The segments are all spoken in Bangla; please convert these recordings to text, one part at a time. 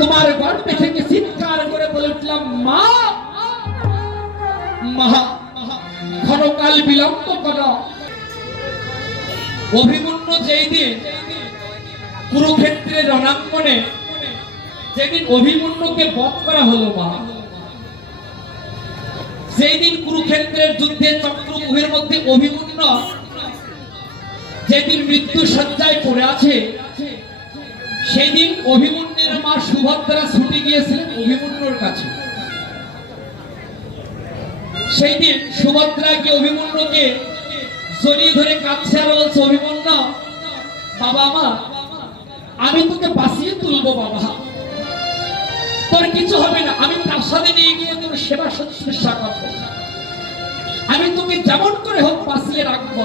তোমার গর্ভে থেকে চিৎকার করে বলে উঠলাম, মা মা, ক্ষণকাল বিলম্ব করো। অভিমন্যু যেই দিন কুরুক্ষেত্রের রণাঙ্গনে যেদিন অভিমন্যুকে বধ করা হলো, মা, সেই দিন কুরুক্ষেত্রের যুদ্ধে চক্রব্যূহের মধ্যে অভিমন্যু যেদিন মৃত্যু শয্যায় পড়ে আছে, সেই দিন অভিমন্যুর মা সুভদ্রা ছুটে গিয়েছিলেন অভিমন্যুর কাছে। সেই দিন সুভদ্রা কি অভিমন্যুকে জড়িয়ে ধরে কাঁদছে আর বলছে, অভিমন্যু বাবা, মা আমি তোকে বাঁচিয়ে তুলবো, বাবা তোর কিছু হবে না, আমি প্রাসাদে নিয়ে গিয়ে তোর সেবা শুশ্রূষা করবো, আমি তোকে যেমন করে হোক বাঁচিয়ে রাখবো,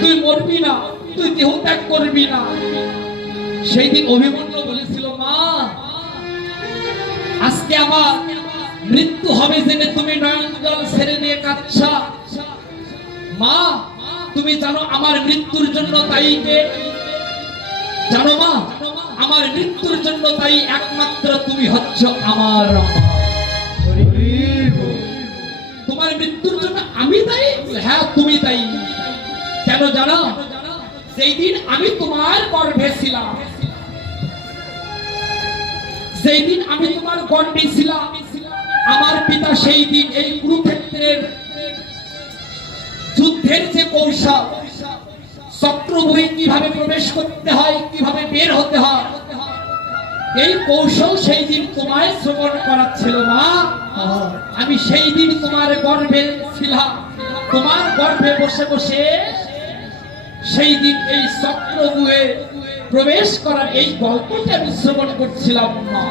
তুই মরবি না, তুই দেহ ত্যাগ করবি না। সেই দিন অভিমন্যু বলেছিল, মা আজকে আমার মৃত্যু হবে জেনে তুমি নয়ন জল ছেড়ে দিয়ে কাঁদছ। মা তুমি জানো আমার মৃত্যুর জন্য দায়ী কে? জানো মা, আমার মৃত্যুর জন্য দায়ী একমাত্র তুমি হচ্ছ আমার মা। তোমার মৃত্যুর জন্য আমি দায়ী? হ্যাঁ তুমি দায়ী। কেন জানো? সেই দিন আমি তোমার গর্ভে ছিলাম, সেই দিন আমি তোমার গর্ভে ছিলাম, আমার পিতা সেই দিন এই কুরুক্ষেত্রের যুদ্ধের যে কৌশল, চক্রব্যূহে কিভাবে প্রবেশ করতে হয়, কিভাবে বের হতে হয়, এই কৌশল সেই দিন তোমায় শ্রবণ করাচ্ছিল। মা আমি সেই দিন তোমার গর্ভে ছিলাম, তোমার গর্ভে বসে বসে সেই দিন এই চক্রব্যূহে প্রবেশ করার এই গল্পটা আমি শ্রবণ করছিলাম। মা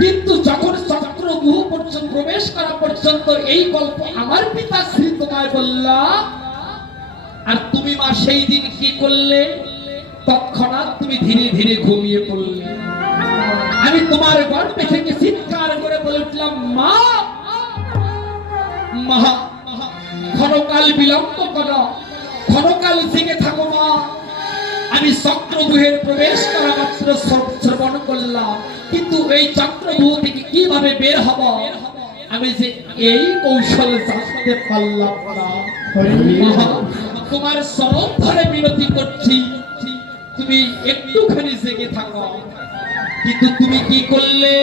কিন্তু যখন চক্রব্যূহ পর্যন্ত প্রবেশ করা পর্যন্ত এই গল্প আমার পিতা শ্রী তোমায় বললা, আর তুমি মা সেই দিন কি করলে? তৎক্ষণাৎ তুমি ধীরে ধীরে ঘুমিয়ে পড়লে। আমি তোমার গর্ভে থেকে চিৎকার করে বলে উঠলাম, মা মা, ক্ষণকাল বিলম্ব করো, ক্ষণকাল জেগে থাকো মা। আমি চক্রব্যূহের প্রবেশ করা মাত্র শ্রবণ করলাম, কিন্তু এই চক্রব্যূহ থেকে কিভাবে বের হব আমি যে এই কৌশল জানতে পারলাম না। তোমার চরণ ধরে বিনতি করছি, তুমি একটুখানি জেগে থাকো। কিন্তু তুমি কি করলে?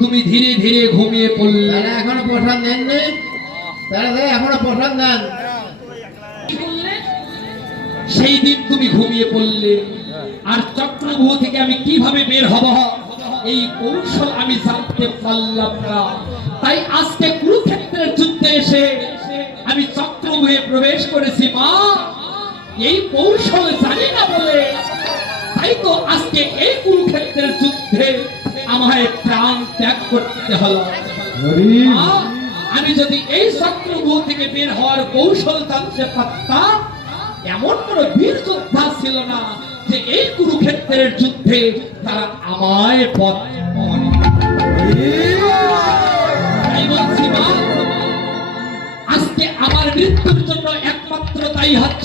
তুমি ধীরে ধীরে ঘুমিয়ে পড়লে। এখনো প্রসাদ নেন নেই, এখনো প্রসাদ নেন। সেই দিন তুমি ঘুমিয়ে পড়লে, আর চক্রব্যূহ থেকে আমি কিভাবে বের হব এই কৌশল আমি জানতে পারলাম না। তাই আজকে কুরুক্ষেত্রের যুদ্ধে এসে আমি চক্রব্যূহে প্রবেশ করেছি। মা এই কৌশল জানি না বলে, তাই তো আজকে এই কুরুক্ষেত্রের যুদ্ধে আমায় প্রাণ ত্যাগ করতে হলো। আমি যদি এই চক্রব্যূহ থেকে বের হওয়ার কৌশল জানতে পারতাম, এমন কোন বীর যোদ্ধা ছিল না যে এই কুরুক্ষেত্রের যুদ্ধে তারা আমায় পথ আজকে আমার মৃত্যুর জন্য একমাত্র দায়ী হচ্ছে